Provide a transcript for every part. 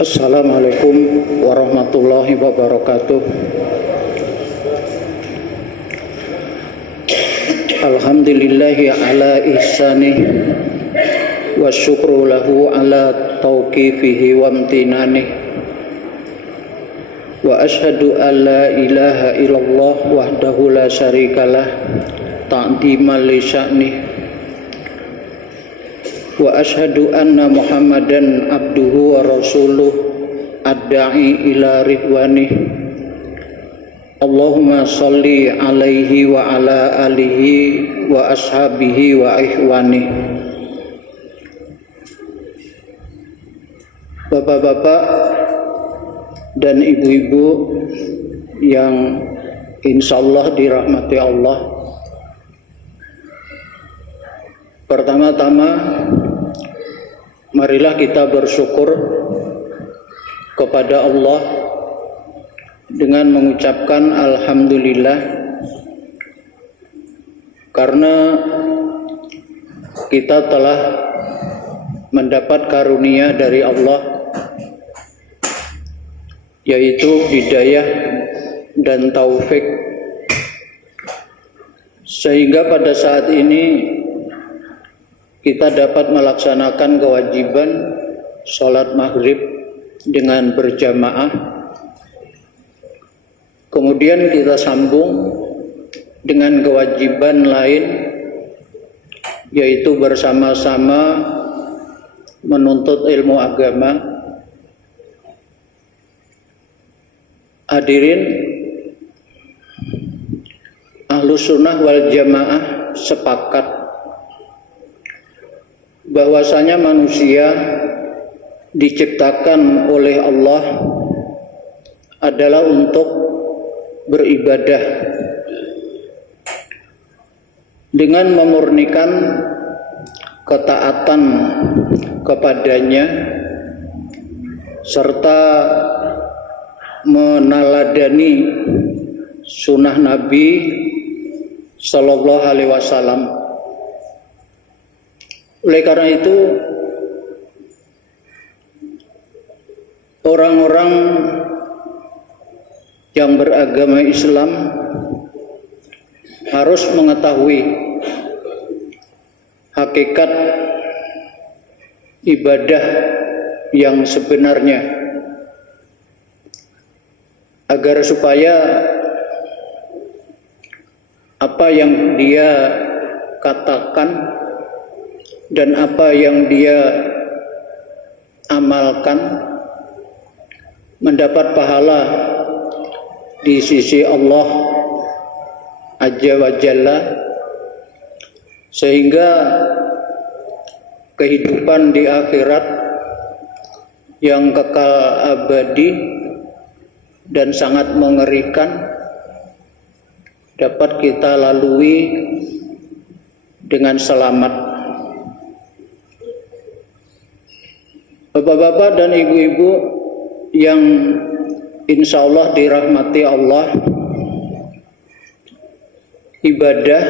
Assalamualaikum warahmatullahi wabarakatuh. Alhamdulillahi ala ihsanih wa syukru lahu ala tauqifihi wa amtinanih. Wa ashhadu an la ilaha illallah wahdahu la syarikalah ta'diman li sya'nih. Wa ashhadu anna Muhammadan abduhu wa rasuluh ad-da'i ila ridwanih. Allahumma salli alaihi wa ala alihi wa ashabihi wa ikhwanih. Bapak-bapak dan ibu-ibu yang insyaallah dirahmati Allah, pertama-tama marilah kita bersyukur kepada Allah dengan mengucapkan alhamdulillah, karena kita telah mendapat karunia dari Allah, yaitu hidayah dan taufik, sehingga pada saat ini kita dapat melaksanakan kewajiban sholat maghrib dengan berjamaah. Kemudian kita sambung dengan kewajiban lain, yaitu bersama-sama menuntut ilmu agama. Hadirin, Ahlus Sunnah wal Jamaah sepakat bahwasanya manusia diciptakan oleh Allah adalah untuk beribadah dengan memurnikan ketaatan kepadanya serta meneladani sunnah Nabi Sallallahu Alaihi Wasallam. Oleh karena itu, orang-orang yang beragama Islam harus mengetahui hakikat ibadah yang sebenarnya, agar supaya apa yang dia katakan dan apa yang dia amalkan mendapat pahala di sisi Allah Azza wa Jalla, sehingga kehidupan di akhirat yang kekal abadi dan sangat mengerikan dapat kita lalui dengan selamat. Bapak-bapak dan ibu-ibu yang insya Allah dirahmati Allah, ibadah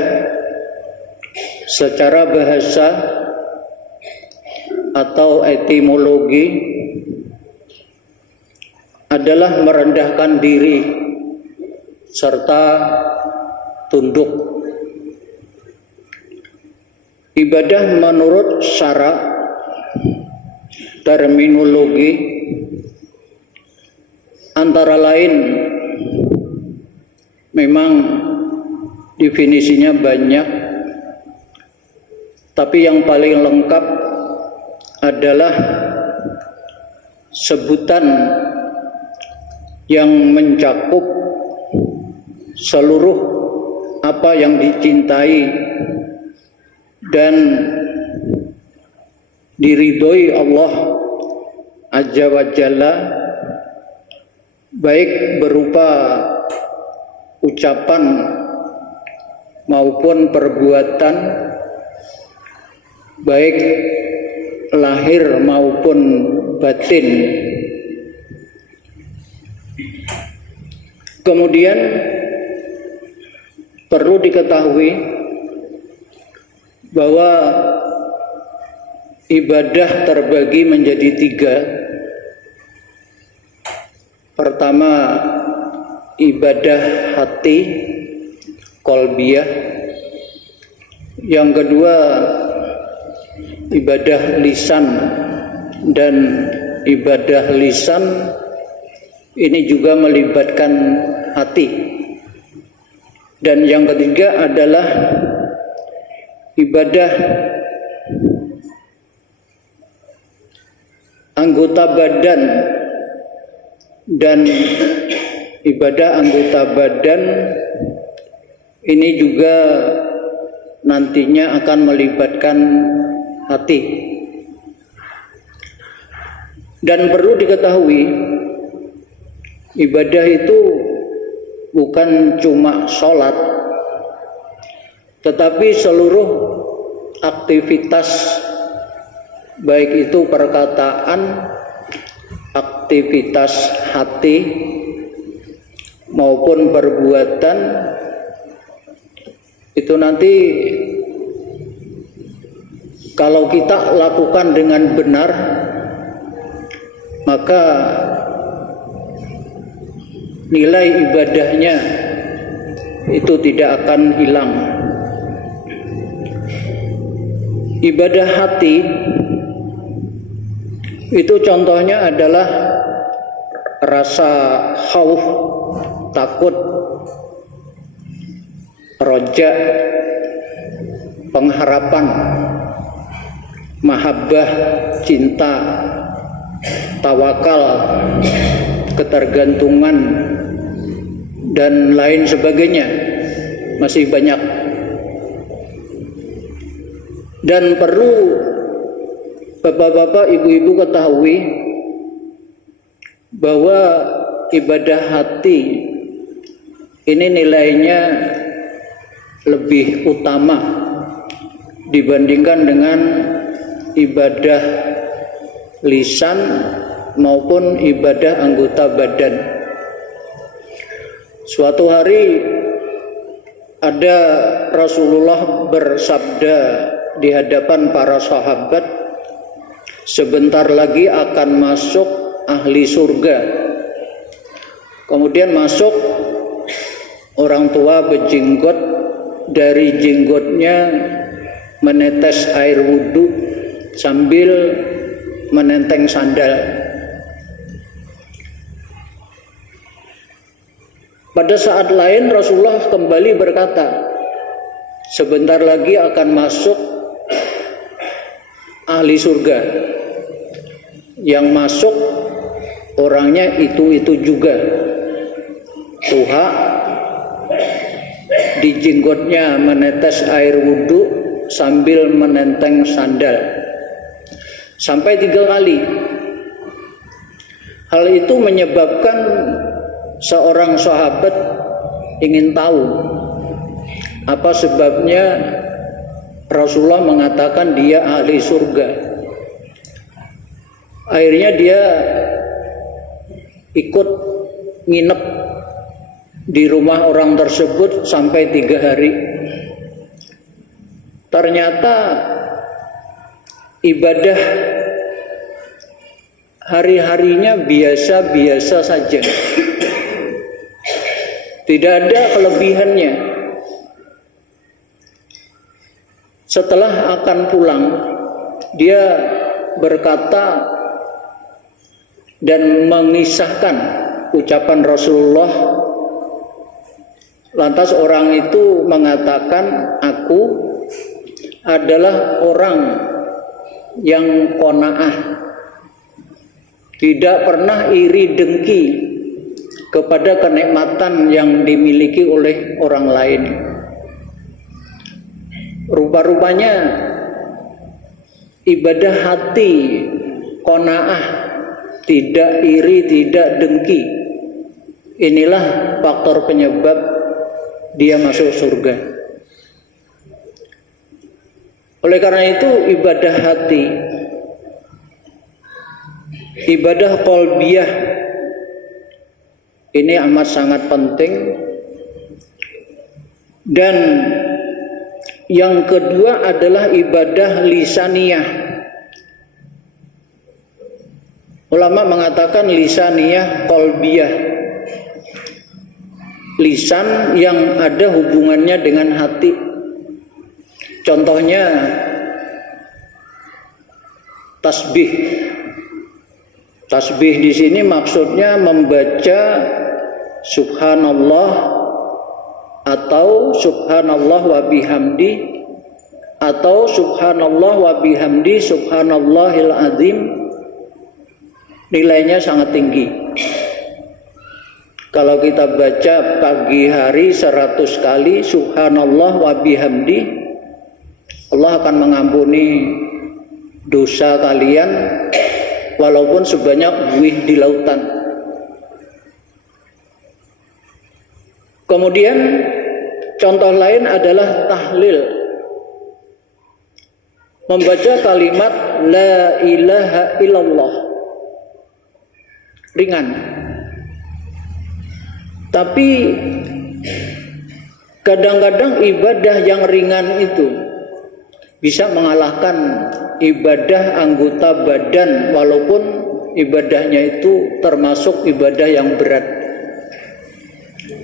secara bahasa atau etimologi adalah merendahkan diri serta tunduk. Ibadah menurut syarak terminologi antara lain memang definisinya banyak, tapi yang paling lengkap adalah sebutan yang mencakup seluruh apa yang dicintai dan diridhoi Allah Azza wa Jalla, baik berupa ucapan maupun perbuatan, baik lahir maupun batin. Kemudian perlu diketahui bahwa ibadah terbagi menjadi tiga, Pertama, ibadah hati, qalbiyah. Yang kedua, ibadah lisan, dan ibadah lisan ini juga melibatkan hati. Dan yang ketiga adalah ibadah anggota badan, dan ibadah anggota badan ini juga nantinya akan melibatkan hati. Dan perlu diketahui, ibadah itu bukan cuma sholat, tetapi seluruh aktivitas, baik itu perkataan, aktivitas hati, maupun perbuatan, itu nanti kalau kita lakukan dengan benar, maka nilai ibadahnya itu tidak akan hilang. Ibadah hati itu contohnya adalah rasa khauf, takut, roja, pengharapan, mahabbah, cinta, tawakal, ketergantungan, dan lain sebagainya. Masih banyak. Dan perlu bapak-bapak, ibu-ibu ketahui bahwa ibadah hati ini nilainya lebih utama dibandingkan dengan ibadah lisan maupun ibadah anggota badan. Suatu hari ada Rasulullah bersabda di hadapan para sahabat, sebentar lagi akan masuk ahli surga. Kemudian masuk orang tua berjenggot, dari jenggotnya menetes air wudhu sambil menenteng sandal. Pada saat lain Rasulullah kembali berkata, sebentar lagi akan masuk ahli surga. Yang masuk orangnya itu juga, tuha, di jenggotnya menetes air wudhu sambil menenteng sandal, sampai 3 kali. Hal itu menyebabkan seorang sahabat ingin tahu apa sebabnya Rasulullah mengatakan dia ahli surga. Akhirnya dia ikut nginep di rumah orang tersebut sampai 3 hari. Ternyata ibadah hari-harinya biasa-biasa saja, tidak ada kelebihannya. Setelah akan pulang, dia berkata dan mengisahkan ucapan Rasulullah. Lantas orang itu mengatakan, aku adalah orang yang qanaah, tidak pernah iri dengki kepada kenikmatan yang dimiliki oleh orang lain. Rupa-rupanya ibadah hati qanaah, tidak iri, tidak dengki, inilah faktor penyebab dia masuk surga. Oleh karena itu ibadah hati, ibadah qalbiyah ini amat sangat penting. Dan yang kedua adalah ibadah lisaniyah. Ulama mengatakan lisaniyah qalbiyah, lisan yang ada hubungannya dengan hati. Contohnya tasbih. Tasbih di sini maksudnya membaca subhanallah atau subhanallah wa bihamdi atau subhanallah wa bihamdi subhanallahil azim. Nilainya sangat tinggi. Kalau kita baca pagi hari 100 kali subhanallah wa bihamdi, Allah akan mengampuni dosa kalian walaupun sebanyak buih di lautan. Kemudian contoh lain adalah tahlil. Membaca kalimat la ilaha illallah. Ringan. Tapi kadang-kadang ibadah yang ringan itu bisa mengalahkan ibadah anggota badan walaupun ibadahnya itu termasuk ibadah yang berat.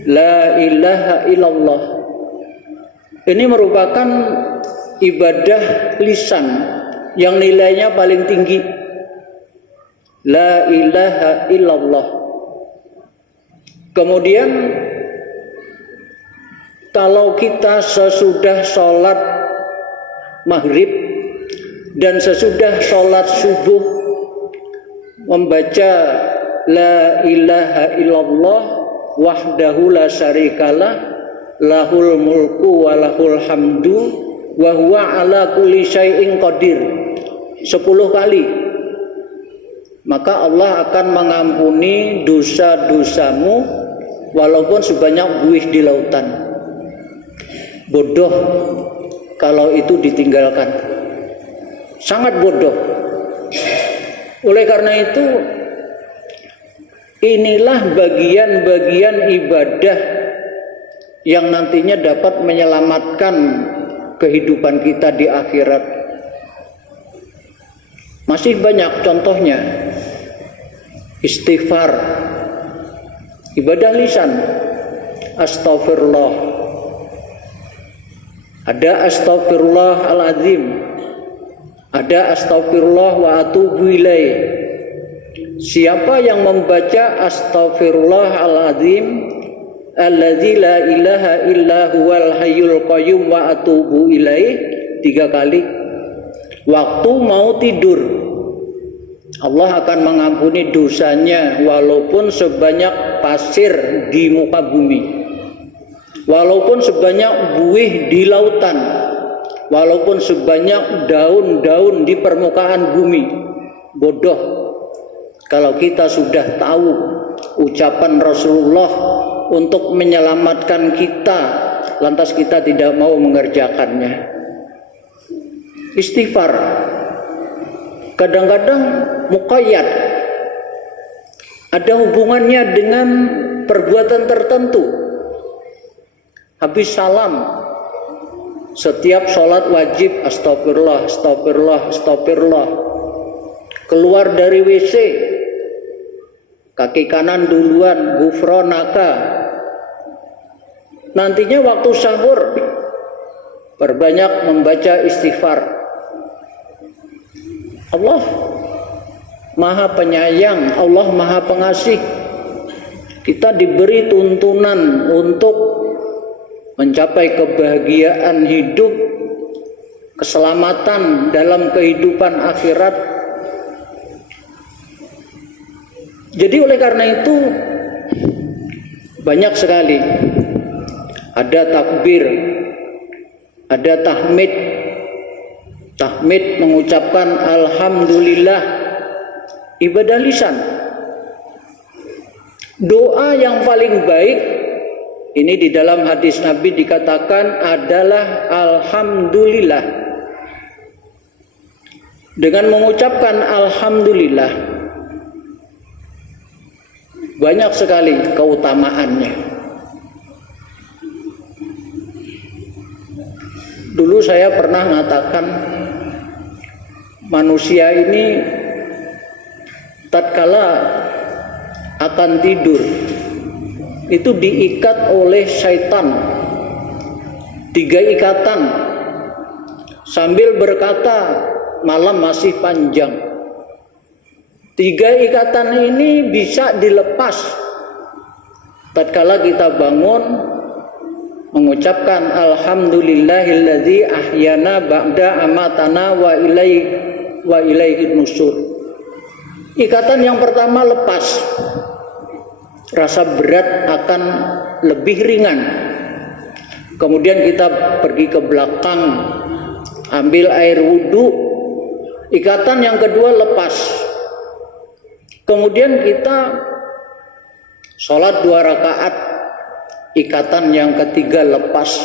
La ilaha illallah. Ini merupakan ibadah lisan yang nilainya paling tinggi. La ilaha illallah. Kemudian kalau kita sesudah sholat maghrib dan sesudah sholat subuh membaca la ilaha illallah wahdahu la syarikalah lahul mulku wa lahul hamdu wa huwa ala kulli syai'in qadir 10 kali, maka Allah akan mengampuni dosa-dosamu walaupun sebanyak buih di lautan. Bodoh kalau itu ditinggalkan, sangat bodoh. Oleh karena itu, inilah bagian-bagian ibadah yang nantinya dapat menyelamatkan kehidupan kita di akhirat. Masih banyak contohnya. Istighfar, ibadah lisan, astagfirullah, ada astagfirullahaladzim, ada astagfirullah wa atubu ilaih. Siapa yang membaca astagfirullahaladzim alladzi la ilaha illa huwal hayyul qayyum wa atubu ilaih 3 kali waktu mau tidur, Allah akan mengampuni dosanya walaupun sebanyak pasir di muka bumi, walaupun sebanyak buih di lautan, walaupun sebanyak daun-daun di permukaan bumi. Bodoh kalau kita sudah tahu ucapan Rasulullah untuk menyelamatkan kita, lantas kita tidak mau mengerjakannya. Istighfar kadang-kadang muqayyad, ada hubungannya dengan perbuatan tertentu. Habis salam, setiap sholat wajib astagfirullah, astagfirullah, astagfirullah. Keluar dari WC, kaki kanan duluan, ghufranaka. Nantinya waktu sahur, perbanyak membaca istighfar. Allah Maha Penyayang, Allah Maha Pengasih. Kita diberi tuntunan untuk mencapai kebahagiaan hidup, keselamatan dalam kehidupan akhirat. Jadi oleh karena itu banyak sekali ada takbir, ada tahmid. Tahmid mengucapkan alhamdulillah, ibadah lisan. Doa yang paling baik ini di dalam hadis Nabi dikatakan adalah alhamdulillah. Dengan mengucapkan alhamdulillah banyak sekali keutamaannya. Dulu saya pernah mengatakan manusia ini tatkala akan tidur itu diikat oleh syaitan 3 ikatan sambil berkata malam masih panjang. 3 ikatan ini bisa dilepas tatkala kita bangun mengucapkan alhamdulillahilladzi ahyana ba'da amatana wa ilaihi nusur. Ikatan yang pertama lepas, rasa berat akan lebih ringan. Kemudian kita pergi ke belakang, ambil air wudhu. Ikatan yang kedua lepas. Kemudian kita sholat 2 rakaat. Ikatan yang ketiga lepas.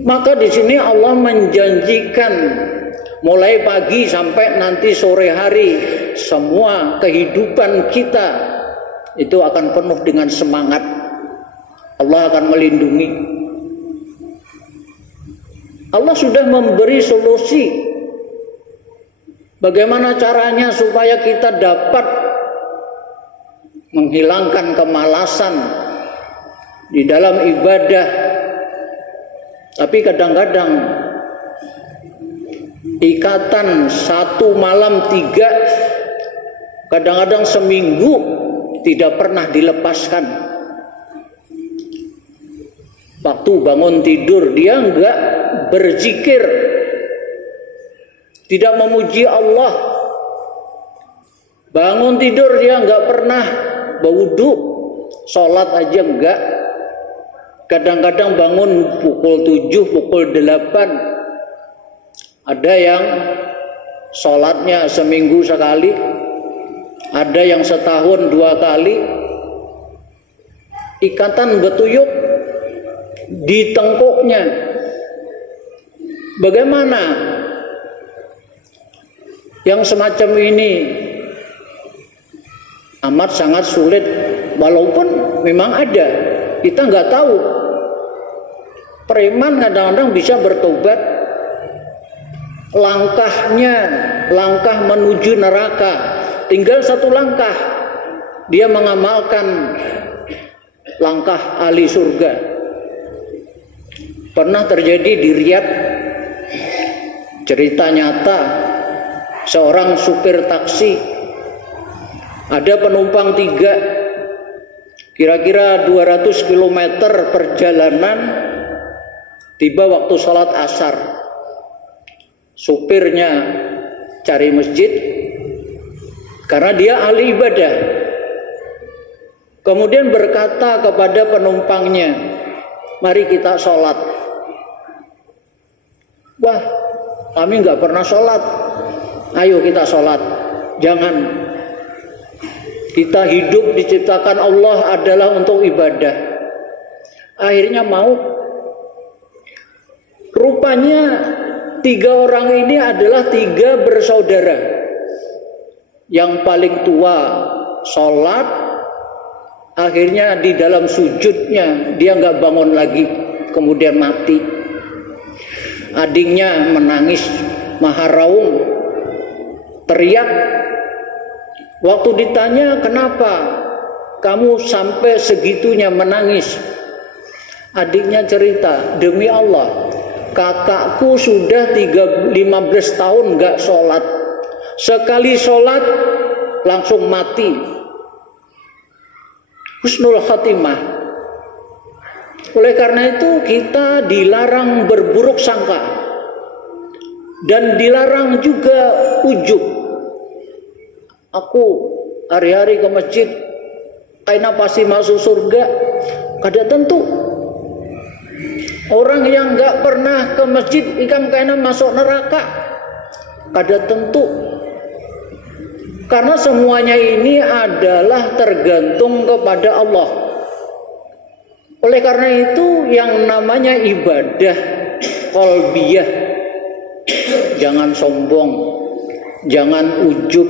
Maka di sini Allah menjanjikan mulai pagi sampai nanti sore hari semua kehidupan kita itu akan penuh dengan semangat. Allah akan melindungi. Allah sudah memberi solusi bagaimana caranya supaya kita dapat menghilangkan kemalasan di dalam ibadah. Tapi kadang-kadang ikatan 1 malam 3, kadang-kadang seminggu tidak pernah dilepaskan. Waktu bangun tidur dia enggak berzikir, tidak memuji Allah. Bangun tidur dia enggak pernah berwudu, sholat aja enggak. Kadang-kadang bangun pukul 7, pukul 8. Ada yang sholatnya seminggu sekali, ada yang setahun 2 kali. Ikatan betuyuk di tengkuknya. Bagaimana yang semacam ini? Amat sangat sulit, walaupun memang ada, kita nggak tahu. Preman kadang-kadang bisa bertobat, langkah menuju neraka tinggal 1 langkah, dia mengamalkan langkah ahli surga. Pernah terjadi di Riyadh, cerita nyata, seorang supir taksi, ada penumpang 3, kira-kira 200 km perjalanan, tiba waktu sholat asar. Supirnya cari masjid karena dia ahli ibadah. Kemudian berkata kepada penumpangnya, mari kita sholat. Wah, kami nggak pernah sholat. Ayo kita sholat. Jangan. Kita hidup diciptakan Allah adalah untuk ibadah. Akhirnya mau. Rupanya 3 orang ini adalah 3 bersaudara. Yang paling tua sholat, akhirnya di dalam sujudnya dia nggak bangun lagi, kemudian mati. Adiknya menangis maharaung, teriak. Waktu ditanya, kenapa kamu sampai segitunya menangis? Adiknya cerita, demi Allah, kakakku sudah 15 tahun nggak sholat. Sekali sholat langsung mati. Husnul khatimah. Oleh karena itu kita dilarang berburuk sangka dan dilarang juga ujub. Aku hari-hari ke masjid, kayaknya pasti masuk surga. Kada tentu. Orang yang nggak pernah ke masjid ikan kayaknya masuk neraka. Kada tentu. Karena semuanya ini adalah tergantung kepada Allah. Oleh karena itu yang namanya ibadah qalbiyah, jangan sombong, jangan ujub.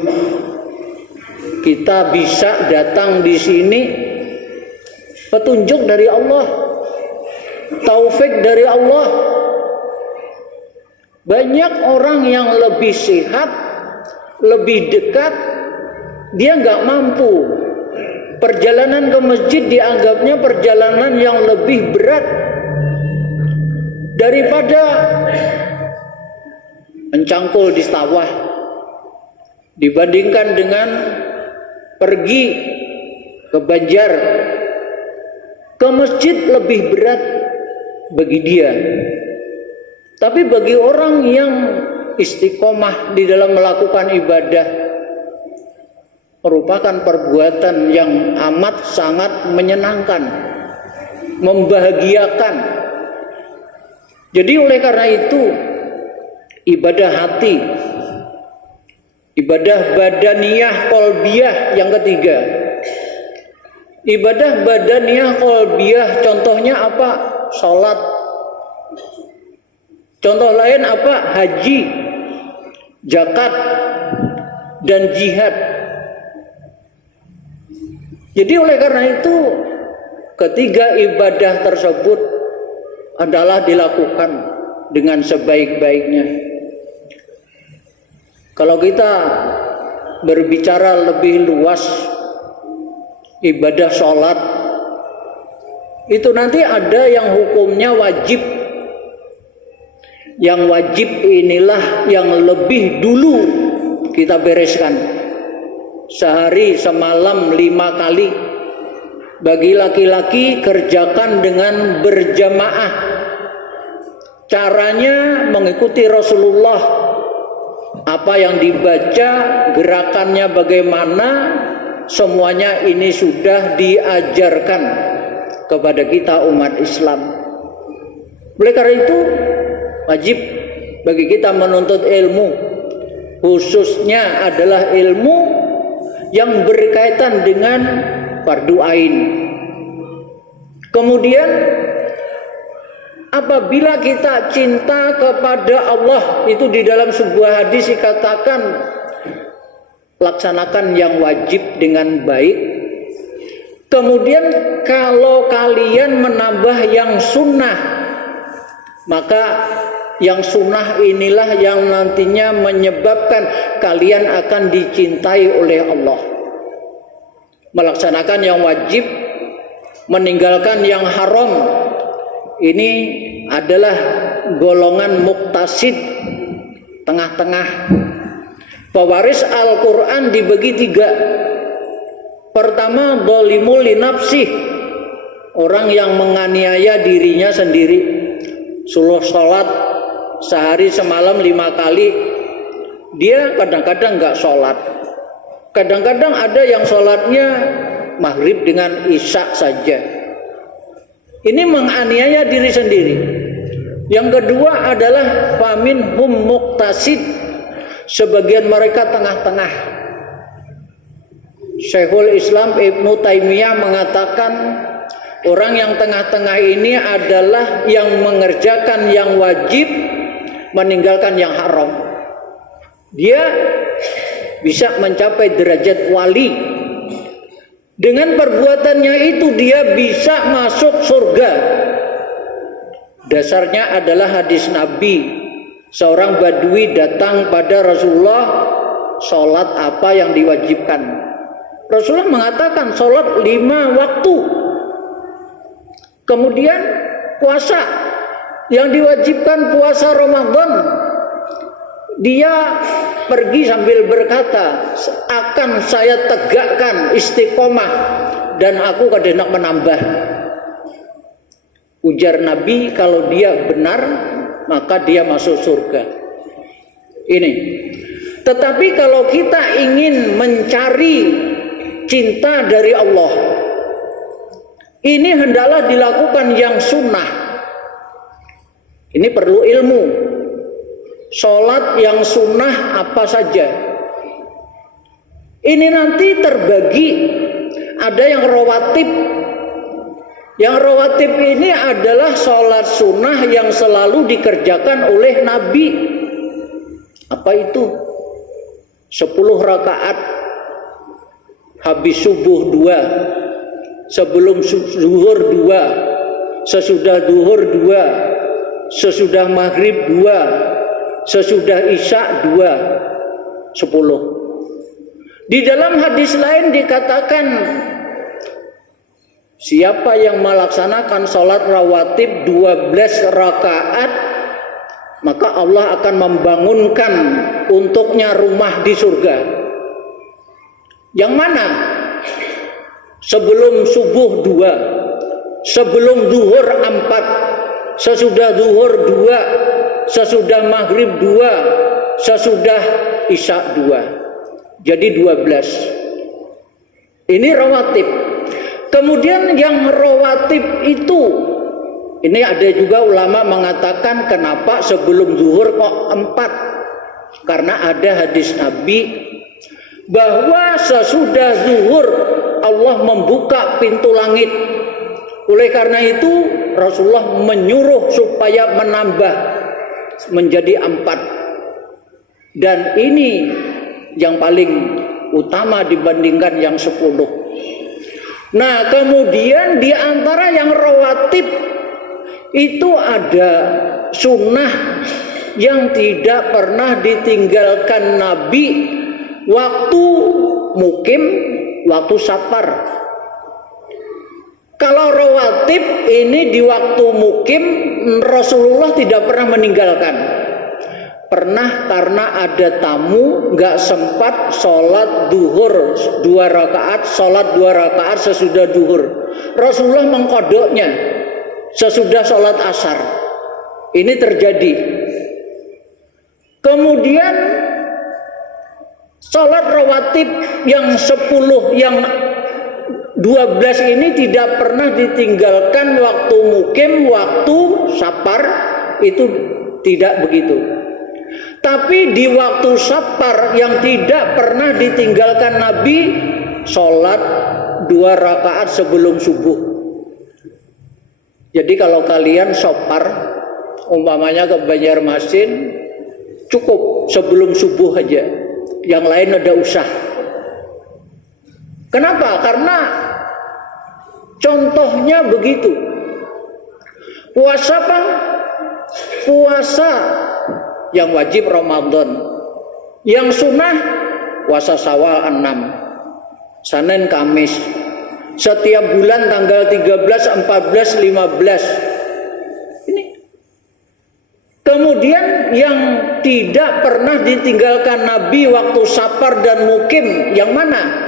Kita bisa datang di sini petunjuk dari Allah, taufik dari Allah. Banyak orang yang lebih sehat, lebih dekat dia nggak mampu. Perjalanan ke masjid dianggapnya perjalanan yang lebih berat daripada mencangkul di sawah, dibandingkan dengan pergi ke Banjar. Ke masjid lebih berat bagi dia. Tapi bagi orang yang istiqomah di dalam melakukan ibadah, merupakan perbuatan yang amat sangat menyenangkan, membahagiakan. Jadi oleh karena itu, ibadah hati, ibadah badaniyah qalbiyah yang ketiga. Ibadah badaniyah qalbiyah contohnya apa? Salat. Contoh lain apa? Haji, zakat, dan jihad. Jadi oleh karena itu, ketiga ibadah tersebut adalah dilakukan dengan sebaik-baiknya. Kalau kita berbicara lebih luas, ibadah sholat itu nanti ada yang hukumnya wajib. Yang wajib inilah yang lebih dulu kita bereskan. Sehari semalam 5 kali. Bagi laki-laki kerjakan dengan berjamaah. Caranya mengikuti Rasulullah. Apa yang dibaca, gerakannya bagaimana, semuanya ini sudah diajarkan kepada kita umat Islam. Oleh karena itu, wajib bagi kita menuntut ilmu, khususnya adalah ilmu yang berkaitan dengan fardu ain. Kemudian apabila kita cinta kepada Allah, itu di dalam sebuah hadis dikatakan laksanakan yang wajib dengan baik. Kemudian kalau kalian menambah yang sunnah, maka yang sunnah inilah yang nantinya menyebabkan kalian akan dicintai oleh Allah. Melaksanakan yang wajib, meninggalkan yang haram, ini adalah golongan muktasid, tengah-tengah. Pewaris Al-Quran dibagi 3. Pertama, zalimul li nafsih, orang yang menganiaya dirinya sendiri. Suluh sholat sehari semalam 5 kali, dia kadang-kadang nggak sholat. Kadang-kadang ada yang sholatnya maghrib dengan isya saja. Ini menganiaya diri sendiri. Yang kedua adalah faminhum muqtasid, sebagian mereka tengah-tengah. Syekhul Islam Ibnu Taimiyah mengatakan orang yang tengah-tengah ini adalah yang mengerjakan yang wajib, meninggalkan yang haram. Dia bisa mencapai derajat wali. Dengan perbuatannya itu dia bisa masuk surga. Dasarnya adalah hadis Nabi. Seorang badui datang pada Rasulullah, sholat apa yang diwajibkan? Rasulullah mengatakan sholat 5 waktu. Kemudian puasa, yang diwajibkan puasa Ramadan. Dia pergi sambil berkata, akan saya tegakkan istiqomah dan aku kadang menambah. Ujar Nabi, kalau dia benar maka dia masuk surga. Ini. Tetapi kalau kita ingin mencari cinta dari Allah, ini hendaklah dilakukan yang sunnah. Ini perlu ilmu. Sholat yang sunnah apa saja. Ini nanti terbagi. Ada yang rawatib. Yang rawatib ini adalah sholat sunnah yang selalu dikerjakan oleh Nabi. Apa itu? 10 rakaat. Habis subuh 2. Sebelum zuhur 2. Sesudah zuhur 2. Sesudah maghrib 2. Sesudah isya 2, 10. Di dalam hadis lain dikatakan, siapa yang melaksanakan sholat rawatib 12 rakaat, maka Allah akan membangunkan untuknya rumah di surga. Yang mana? Sebelum subuh 2, sebelum zuhur 4, sesudah zuhur 2, sesudah maghrib 2, sesudah isya 2. Jadi 12. Ini rawatib. Kemudian yang rawatib itu, ini ada juga ulama mengatakan kenapa sebelum zuhur kok 4? Karena ada hadis Nabi bahwa sesudah zuhur Allah membuka pintu langit. Oleh karena itu Rasulullah menyuruh supaya menambah menjadi 4. Dan ini yang paling utama dibandingkan yang 10. Nah, kemudian di antara yang rawatib itu ada sunnah yang tidak pernah ditinggalkan Nabi waktu mukim, waktu safar. Kalau rawatib ini di waktu mukim Rasulullah tidak pernah meninggalkan. Pernah karena ada tamu nggak sempat sholat duhur 2 rakaat, sholat 2 rakaat sesudah duhur. Rasulullah mengkodoknya sesudah sholat asar. Ini terjadi. Kemudian sholat rawatib yang 10, yang 12 ini tidak pernah ditinggalkan waktu mukim, waktu safar, itu tidak begitu. Tapi di waktu safar yang tidak pernah ditinggalkan Nabi, sholat 2 rakaat sebelum subuh. Jadi kalau kalian safar, umpamanya ke Banjarmasin, cukup sebelum subuh aja. Yang lain ada usah. Kenapa? Karena contohnya begitu. Puasa apa? Puasa yang wajib Ramadan, yang sunnah puasa Syawal 6, Senin Kamis, setiap bulan tanggal 13, 14, 15. Ini. Kemudian yang tidak pernah ditinggalkan Nabi waktu safar dan mukim, yang mana?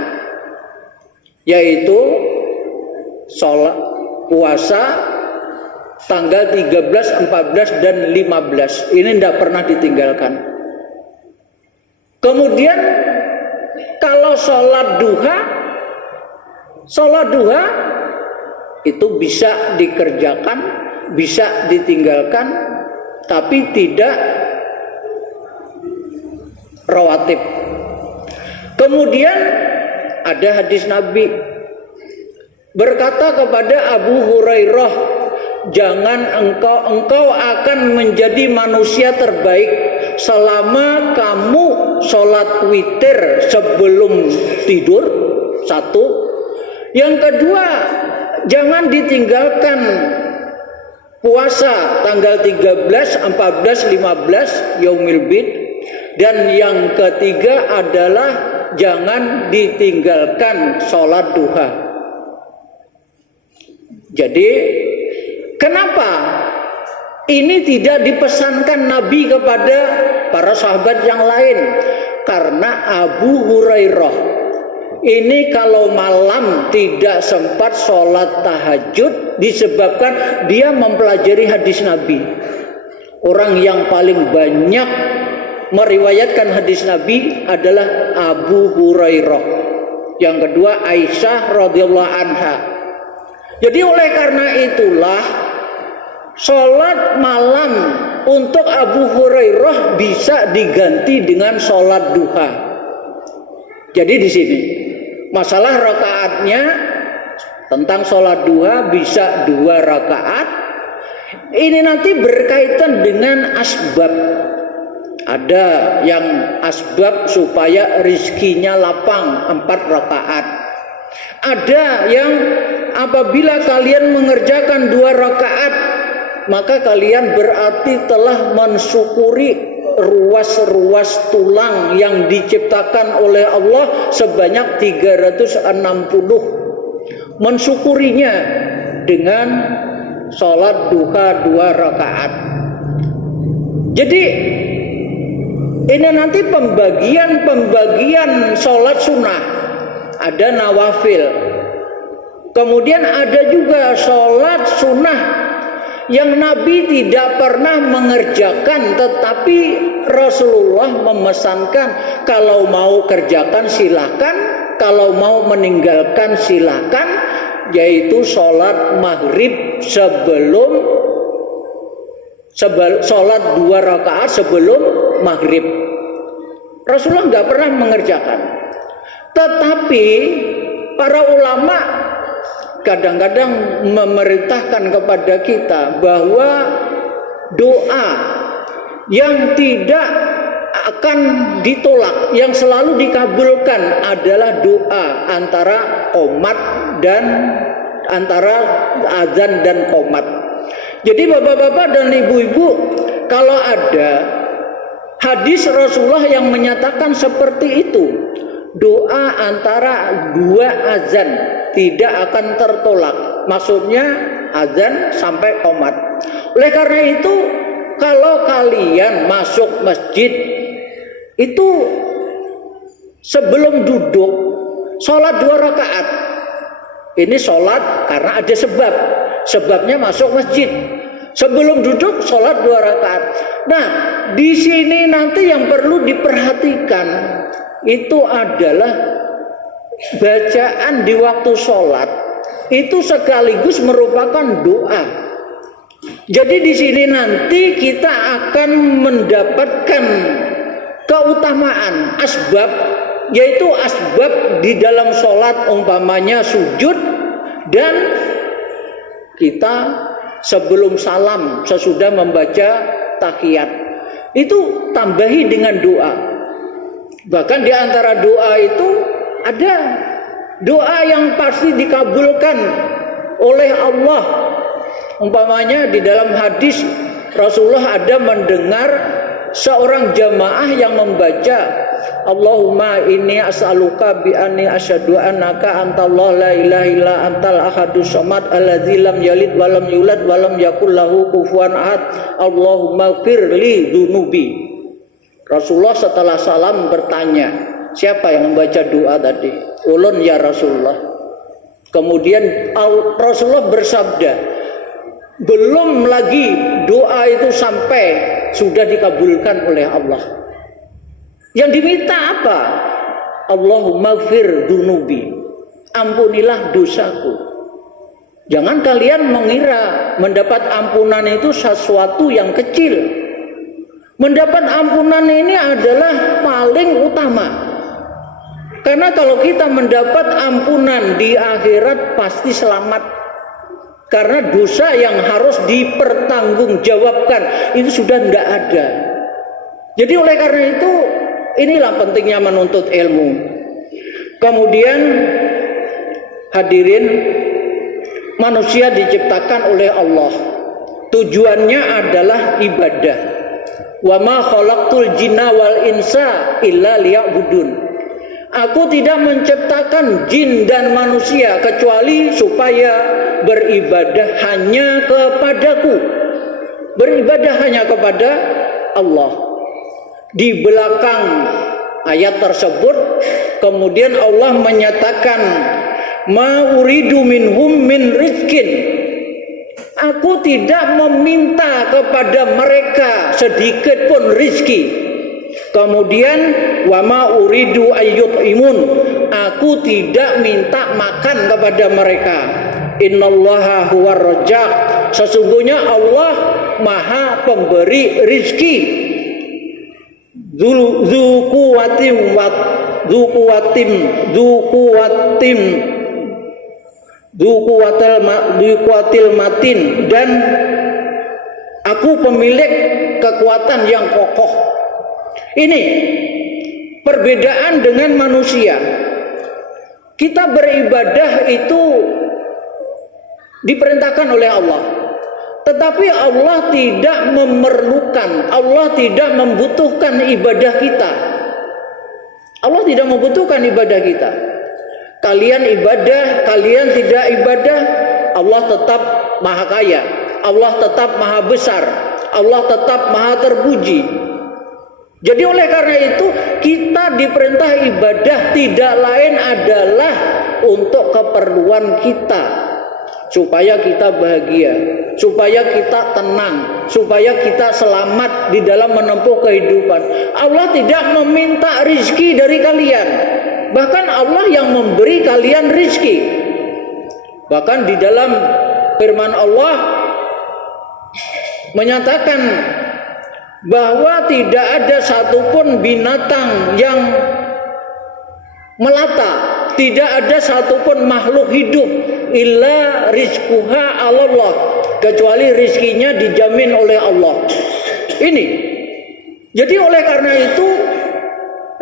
Yaitu sholat puasa tanggal 13, 14, dan 15. Ini tidak pernah ditinggalkan. Kemudian kalau sholat duha itu bisa dikerjakan, bisa ditinggalkan, tapi tidak rawatib. Kemudian ada hadis Nabi berkata kepada Abu Hurairah, jangan engkau akan menjadi manusia terbaik selama kamu sholat witir sebelum tidur. 1. Yang kedua, jangan ditinggalkan puasa tanggal 13, 14, 15 Yaumil Bid. Dan yang ketiga adalah jangan ditinggalkan sholat duha. Jadi kenapa ini tidak dipesankan Nabi kepada para sahabat yang lain? Karena Abu Hurairah ini kalau malam tidak sempat sholat tahajud disebabkan dia mempelajari hadis Nabi. Orang yang paling banyak meriwayatkan hadis Nabi adalah Abu Hurairah. Yang kedua Aisyah radhiyallahu anha. Jadi oleh karena itulah sholat malam untuk Abu Hurairah bisa diganti dengan sholat duha. Jadi di sini masalah rakaatnya tentang sholat duha bisa 2 rakaat. Ini nanti berkaitan dengan asbab. Ada yang asbab supaya rizkinya lapang 4 rakaat. Ada yang apabila kalian mengerjakan 2 rakaat maka kalian berarti telah mensyukuri ruas-ruas tulang yang diciptakan oleh Allah sebanyak 360. Mensyukurinya dengan sholat duha 2 rakaat. Jadi ini nanti pembagian sholat sunnah, ada nawafil, kemudian ada juga sholat sunnah yang Nabi tidak pernah mengerjakan, tetapi Rasulullah memesankan kalau mau kerjakan silakan, kalau mau meninggalkan silakan, yaitu sholat maghrib sholat 2 rakaat sebelum maghrib. Rasulullah nggak pernah mengerjakan, tetapi para ulama kadang-kadang memerintahkan kepada kita bahwa doa yang tidak akan ditolak, yang selalu dikabulkan adalah doa antara qomat dan antara azan dan qomat. Jadi bapak-bapak dan ibu-ibu, kalau ada hadis Rasulullah yang menyatakan seperti itu, doa antara 2 azan tidak akan tertolak. Maksudnya azan sampai qomat. Oleh karena itu, kalau kalian masuk masjid itu sebelum duduk sholat 2 rakaat. Ini sholat karena ada sebab. Sebabnya masuk masjid. Sebelum duduk sholat 2 rakaat. Nah, di sini nanti yang perlu diperhatikan itu adalah bacaan di waktu sholat itu sekaligus merupakan doa. Jadi di sini nanti kita akan mendapatkan keutamaan asbab, yaitu asbab di dalam sholat umpamanya sujud, dan kita sebelum salam sesudah membaca tahiyat itu tambahi dengan doa. Bahkan di antara doa itu ada doa yang pasti dikabulkan oleh Allah. Umpamanya di dalam hadis Rasulullah ada mendengar seorang jamaah yang membaca Allahumma inni as'aluka bi anni asyhadu annaka antallah la ilaha illa antal ahadus samad alladzi lam yalid wa lam yulad wa lam yakul lahu kufuwan ahad Allahumma firli dzunubi. Rasulullah setelah salam bertanya, siapa yang membaca doa tadi? Ulun ya Rasulullah. Kemudian Rasulullah bersabda, belum lagi doa itu sampai sudah dikabulkan oleh Allah. Yang diminta apa? Allahumma gfir dunubi, ampunilah dosaku. Jangan kalian mengira mendapat ampunan itu sesuatu yang kecil. Mendapat ampunan ini adalah paling utama. Karena kalau kita mendapat ampunan di akhirat pasti selamat. Karena dosa yang harus dipertanggungjawabkan itu sudah tidak ada. Jadi oleh karena itu, inilah pentingnya menuntut ilmu. Kemudian hadirin, manusia diciptakan oleh Allah. Tujuannya adalah ibadah. Wa ma khalaqtul jinna wal insa illa liya'budun. Aku tidak menciptakan jin dan manusia kecuali supaya beribadah hanya kepadaku. Beribadah hanya kepada Allah. Di belakang ayat tersebut kemudian Allah menyatakan ma uridu minhum min rizkin. Aku tidak meminta kepada mereka sedikit pun rizki. Kemudian wa ma uridu ayyut'imun. Aku tidak minta makan kepada mereka. Innallaha huwar razzaq. Sesungguhnya Allah Maha pemberi rizki. Dzukuwatil matin, dan aku pemilik kekuatan yang kokoh. Ini perbedaan dengan manusia. Kita beribadah itu diperintahkan oleh Allah, Tetapi Allah tidak memerlukan, Allah tidak membutuhkan ibadah kita. Allah tidak membutuhkan ibadah kita. Kalian ibadah, kalian tidak ibadah, Allah tetap maha kaya, Allah tetap maha besar, Allah tetap maha terpuji. Jadi oleh karena itu kita diperintah ibadah tidak lain adalah untuk keperluan kita, supaya kita bahagia, supaya kita tenang, supaya kita selamat di dalam menempuh kehidupan. Allah tidak meminta rizki dari kalian, bahkan Allah yang memberi kalian rizki. Bahkan di dalam firman Allah menyatakan bahwa tidak ada satupun binatang yang melata, tidak ada satupun makhluk hidup illa rizquha Allah, kecuali rizkinya dijamin oleh Allah. Ini jadi oleh karena itu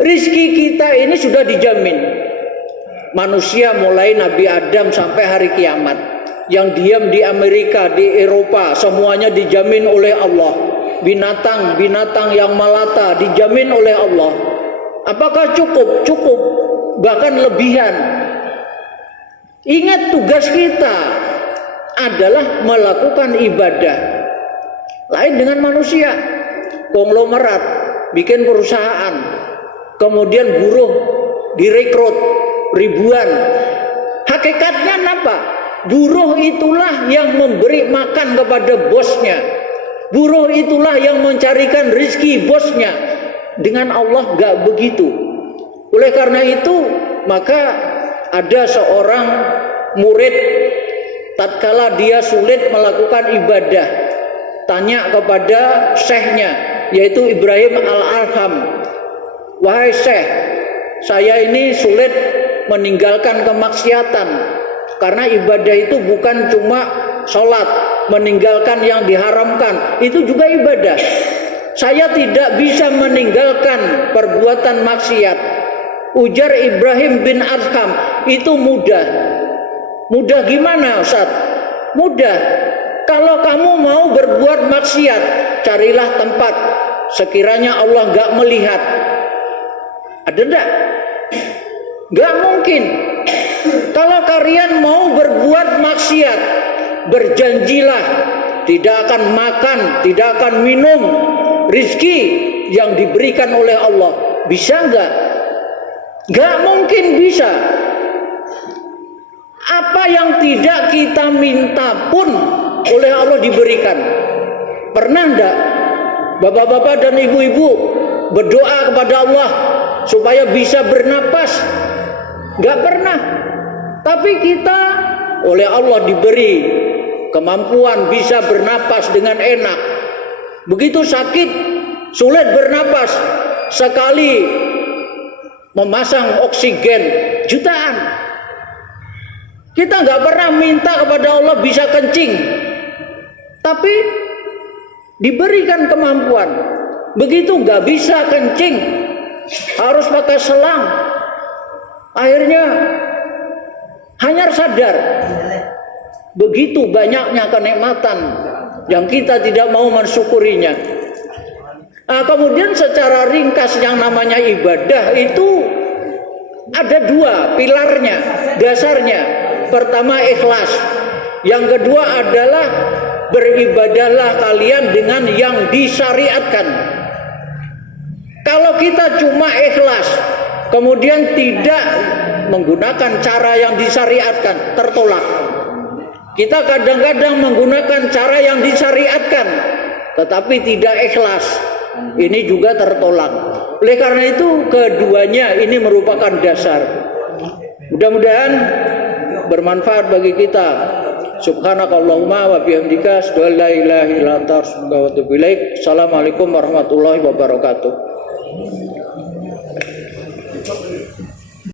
rizki kita ini sudah dijamin. Manusia mulai Nabi Adam sampai hari kiamat, yang diam di Amerika, di Eropa, semuanya dijamin oleh Allah. Binatang-binatang yang melata dijamin oleh Allah. Apakah cukup? Cukup, bahkan lebihan. Ingat, tugas kita adalah melakukan ibadah. Lain dengan manusia, konglomerat, bikin perusahaan, kemudian buruh direkrut ribuan. Hakikatnya apa? Buruh itulah yang memberi makan kepada bosnya. Buruh itulah yang mencarikan rizki bosnya. Dengan Allah gak begitu. Oleh karena itu maka ada seorang murid, tatkala dia sulit melakukan ibadah, tanya kepada syekhnya, yaitu Ibrahim Al-Adham. Wahai syekh, saya ini sulit meninggalkan kemaksiatan, karena ibadah itu bukan cuma sholat, meninggalkan yang diharamkan, itu juga ibadah. Saya tidak bisa meninggalkan perbuatan maksiat. Ujar Ibrahim bin Adham, itu mudah. Mudah gimana Ustaz? Mudah. Kalau kamu mau berbuat maksiat, carilah tempat sekiranya Allah gak melihat. Ada enggak? Gak mungkin. Kalau kalian mau berbuat maksiat, berjanjilah tidak akan makan, tidak akan minum rizki yang diberikan oleh Allah. Bisa enggak? Gak mungkin bisa. Apa yang tidak kita minta pun oleh Allah diberikan. Pernah enggak bapak-bapak dan ibu-ibu berdoa kepada Allah supaya bisa bernapas? Gak pernah. Tapi kita oleh Allah diberi kemampuan bisa bernapas dengan enak. Begitu sakit, sulit bernapas, sekali memasang oksigen jutaan. Kita nggak pernah minta kepada Allah bisa kencing, tapi diberikan kemampuan. Begitu nggak bisa kencing, harus pakai selang. Akhirnya hanyar sadar. Begitu banyaknya kenikmatan yang kita tidak mau mensyukurinya. Kemudian secara ringkas yang namanya ibadah itu ada dua pilarnya, dasarnya. Pertama ikhlas, yang kedua adalah beribadahlah kalian dengan yang disyariatkan. Kalau kita cuma ikhlas kemudian tidak menggunakan cara yang disyariatkan, tertolak. Kita kadang-kadang menggunakan cara yang disyariatkan tetapi tidak ikhlas, ini juga tertolak. Oleh karena itu keduanya ini merupakan dasar. Mudah-mudahan bermanfaat bagi kita. Subhanakallahumma wa bihamdika asyhadu an la ilaha illa anta astaghfiruka wa atubu ilaik. Assalamualaikum warahmatullahi wabarakatuh.